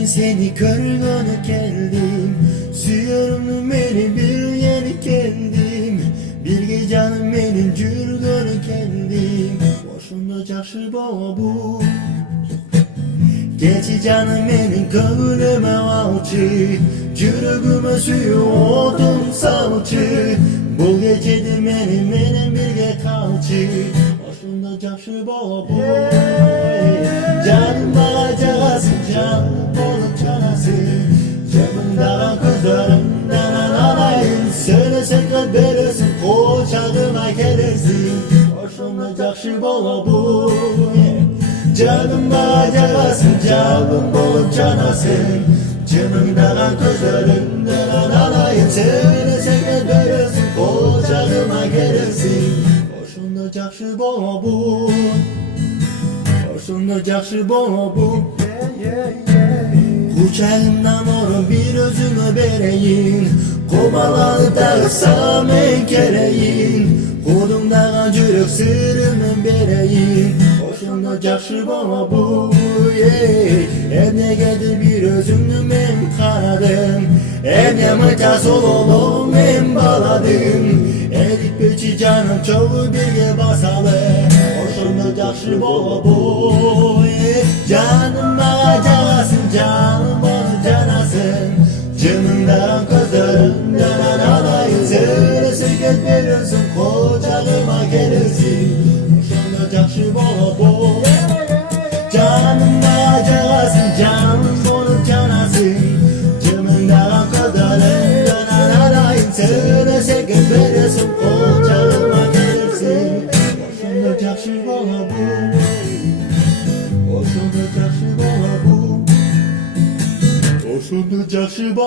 bugün seni körgönü keldim. Suyuyorum beni bir yeni kendim. Bir canım benim cürgönü kendim. Boşunda çarşı bu. Geçi canım benim köylüme alçı. Cürgüme suyu odun salçı. Bu gecede benim birge kalçı. Boşunda çarşı bu. Canım bağacağısın, canım olup canasın. Cebimden kızlarımdan alayım. Söylesen kalp verirsin, koçağıma gelirsin. Hoşuma cakşı bu. Canım bağacağısın, canım olup canasın. Cebimden kızlarımdan alayım. Söylesen kalp verirsin, koçağıma gelirsin. Hoşuma cakşı bu. Hoşuna cakşı bu. Kucağımdan oru bir özünü vereyim. Kovalanıp dağıtsam en kereyin. Kodumdan cürük sırrımın vereyim. Hoşuna cakşı bu. Evne gelir bir özünü ben kanadım. Evne mıta sololum ben baladım. Erik büçü canım çoğu birge basalı. Hoşuna cakşı bu. Canım bağacağısın, canım ol canasın. Cımından kızlarımdan alayım. Söylese gel verirsin, kocağıma gelirsin. Hoşuna cakşı bu. Canım bağacağısın, canım ol canasın. Cımından kızlarımdan alayım. Söylese gel verirsin, kocağıma gelirsin. Hoşuna cakşı bu. Hoşuna cakşı bu. Hoşuna cakşı bu.